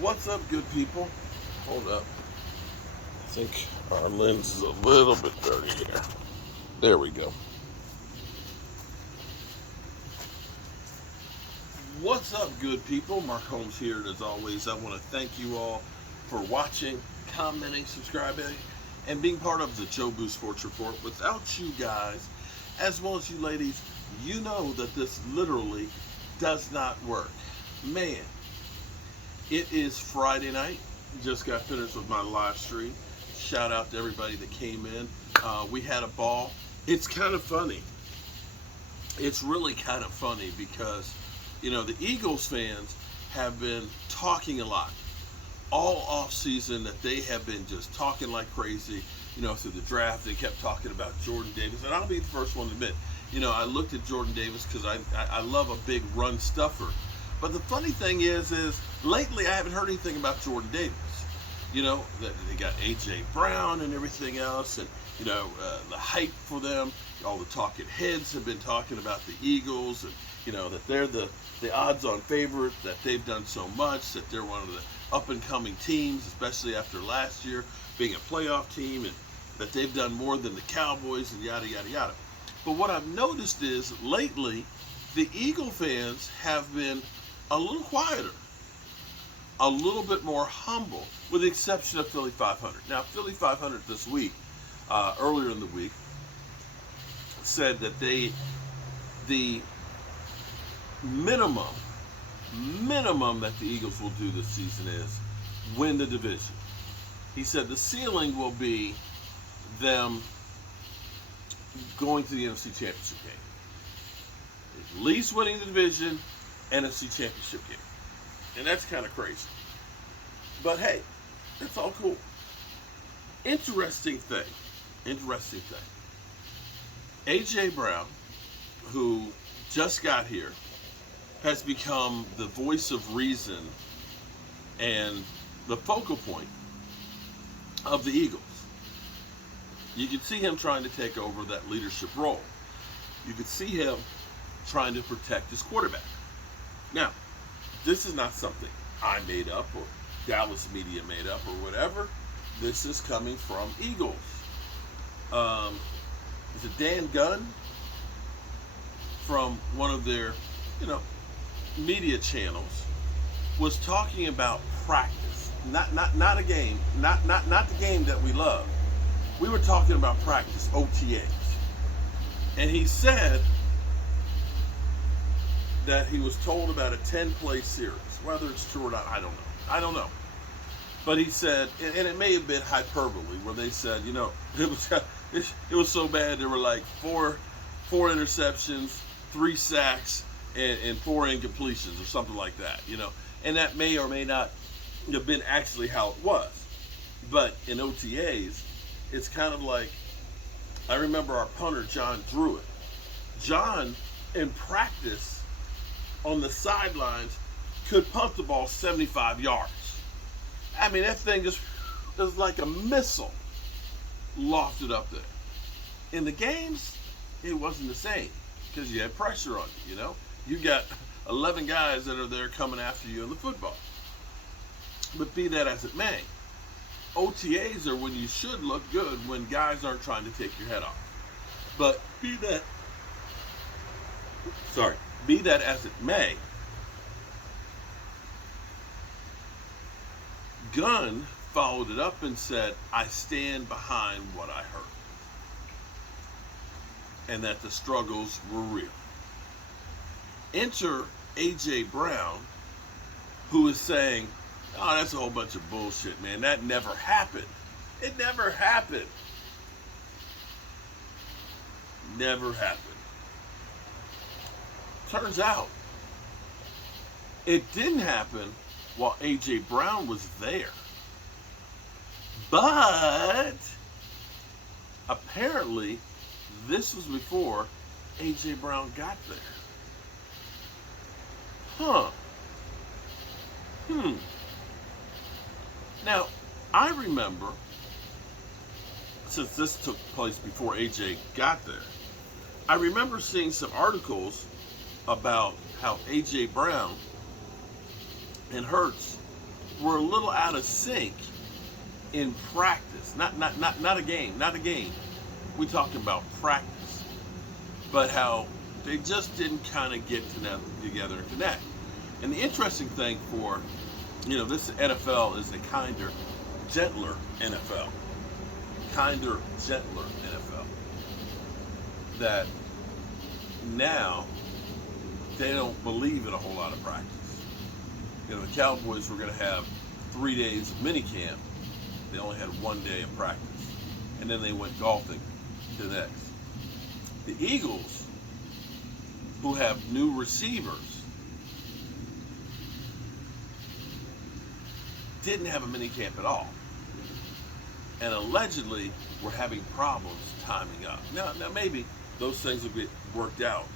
What's up, good people? Hold up. I think our lens is a little bit dirty here. There we go. What's up, good people? Mark Holmes here, and as always, I want to thank you all for watching, commenting, subscribing, and being part of the Joe Boo Sports Report. Without you guys, as well as you ladies, you know that this literally does not work. Man, it is Friday night. Just got finished with my live stream. Shout out to everybody that came in. We had a ball. It's kind of funny. It's really kind of funny because, the Eagles fans have been talking a lot all off season, that they have been just talking like crazy. Through the draft, they kept talking about Jordan Davis, and I'll be the first one to admit, I looked at Jordan Davis because I love a big run stuffer. But the funny thing is lately I haven't heard anything about Jordan Davis. That they got A.J. Brown and everything else, and the hype for them. All the talking heads have been talking about the Eagles, and that they're the odds-on favorite, that they've done so much, that they're one of the up-and-coming teams, especially after last year being a playoff team, and that they've done more than the Cowboys, and yada yada yada. But what I've noticed is lately the Eagle fans have been a little quieter, a little bit more humble, with the exception of Philly 500. Now, Philly 500 this week, earlier in the week, said that the minimum that the Eagles will do this season is win the division. He said the ceiling will be them going to the NFC Championship game. At least winning the division, NFC Championship game. And that's kind of crazy. But hey, that's all cool. Interesting thing. A.J. Brown, who just got here, has become the voice of reason and the focal point of the Eagles. You can see him trying to take over that leadership role. You can see him trying to protect his quarterback. Now, this is not something I made up or Dallas media made up or whatever. This is coming from Eagles. Is it Dan Gunn from one of their, media channels was talking about practice, not a game, not the game that we love. We were talking about practice, OTAs, and he said that he was told about a 10-play series. Whether it's true or not, I don't know. But he said, and it may have been hyperbole, where they said, it was so bad there were like four interceptions, 3 sacks, and 4 incompletions or something like that, And that may or may not have been actually how it was. But in OTAs, it's kind of like, I remember our punter, John Druitt. John, in practice, on the sidelines, could punt the ball 75 yards. I mean, that thing just was like a missile lofted up there. In the games, it wasn't the same because you had pressure on you, You got 11 guys that are there coming after you in the football. But be that as it may, OTAs are when you should look good, when guys aren't trying to take your head off. But be that as it may, Gunn followed it up and said, I stand behind what I heard. And that the struggles were real. Enter A.J. Brown, who is saying, oh, that's a whole bunch of bullshit, man. That never happened. It never happened. Never happened. Turns out, it didn't happen while A.J. Brown was there. But apparently, this was before A.J. Brown got there. Now, I remember, since this took place before AJ got there, I remember seeing some articles about how AJ Brown and Hurts were a little out of sync in practice. Not a game. Not a game. We talking about practice. But how they just didn't kind of get together and connect. And the interesting thing for, this NFL is a kinder, gentler NFL. Kinder, gentler NFL. That now they don't believe in a whole lot of practice. The Cowboys were going to have 3 days of minicamp. They only had 1 day of practice. And then they went golfing the next. The Eagles, who have new receivers, didn't have a minicamp at all. And allegedly were having problems timing up. Now maybe those things will get worked out.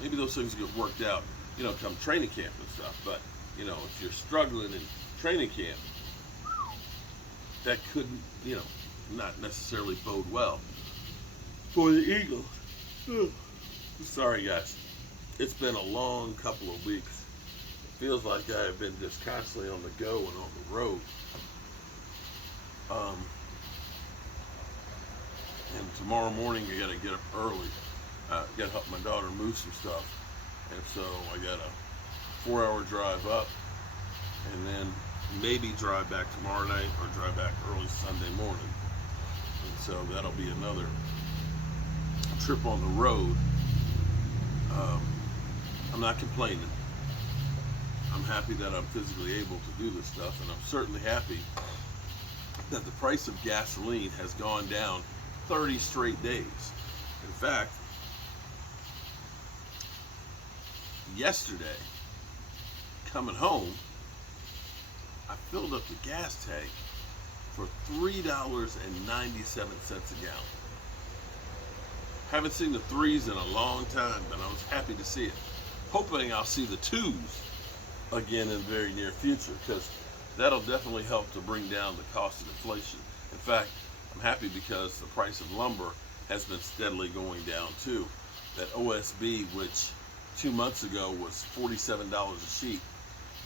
Maybe those things will get worked out, come training camp and stuff. But, if you're struggling in training camp, that couldn't, not necessarily bode well for the Eagles. Sorry, guys. It's been a long couple of weeks. It feels like I have been just constantly on the go and on the road. And tomorrow morning, I got to get up early. Got to help my daughter move some stuff. And so I got a 4-hour drive up and then maybe drive back tomorrow night or drive back early Sunday morning. And so that'll be another trip on the road. I'm not complaining. I'm happy that I'm physically able to do this stuff, and I'm certainly happy that the price of gasoline has gone down 30 straight days. In fact, yesterday, coming home, I filled up the gas tank for $3.97 a gallon. Haven't seen the threes in a long time, but I was happy to see it. Hoping I'll see the twos again in the very near future, because that'll definitely help to bring down the cost of inflation. In fact, I'm happy because the price of lumber has been steadily going down too. That OSB, which 2 months ago was $47 a sheet,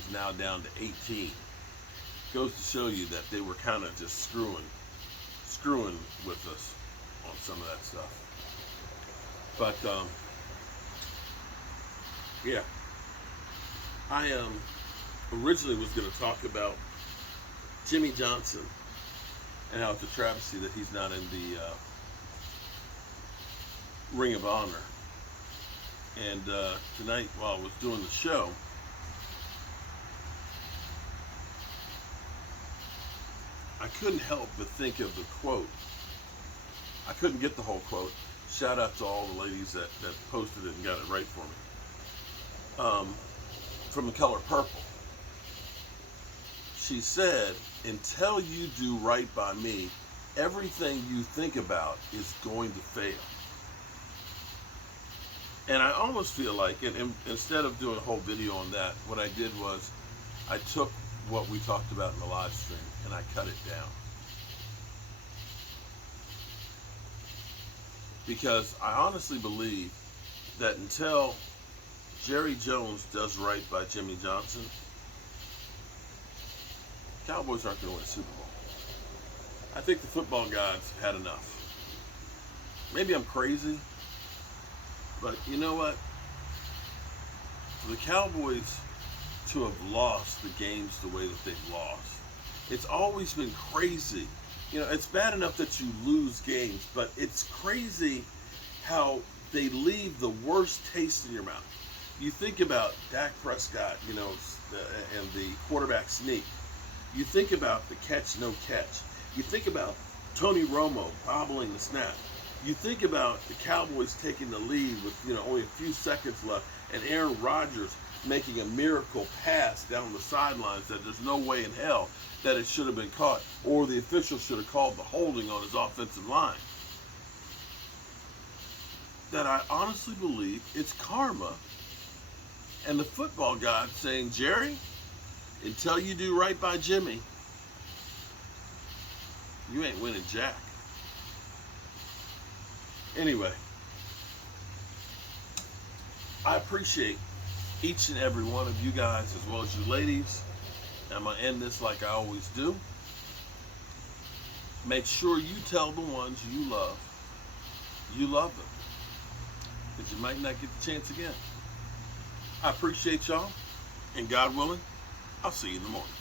is now down to $18. Goes to show you that they were kind of just screwing with us on some of that stuff. But yeah, I originally was going to talk about Jimmy Johnson and how it's a travesty that he's not in the Ring of Honor. And tonight, while I was doing the show, I couldn't help but think of the quote. I couldn't get the whole quote. Shout out to all the ladies that posted it and got it right for me. From The Color Purple. She said, "Until you do right by me, everything you think about is going to fail." And I almost feel like, and instead of doing a whole video on that, what I did was I took what we talked about in the live stream and I cut it down. Because I honestly believe that until Jerry Jones does right by Jimmy Johnson, Cowboys aren't going to win a Super Bowl. I think the football gods had enough. Maybe I'm crazy, but you know what? For the Cowboys to have lost the games the way that they've lost, it's always been crazy. It's bad enough that you lose games, but it's crazy how they leave the worst taste in your mouth. You think about Dak Prescott, and the quarterback sneak. You think about the catch, no catch. You think about Tony Romo bobbling the snap. You think about the Cowboys taking the lead with only a few seconds left, and Aaron Rodgers making a miracle pass down the sidelines that there's no way in hell that it should have been caught, or the official should have called the holding on his offensive line. That I honestly believe it's karma and the football god saying, "Jerry, until you do right by Jimmy, you ain't winning jack." Anyway, I appreciate each and every one of you guys, as well as you ladies, I'm going to end this like I always do. Make sure you tell the ones you love them. Because you might not get the chance again. I appreciate y'all. And God willing, I'll see you in the morning.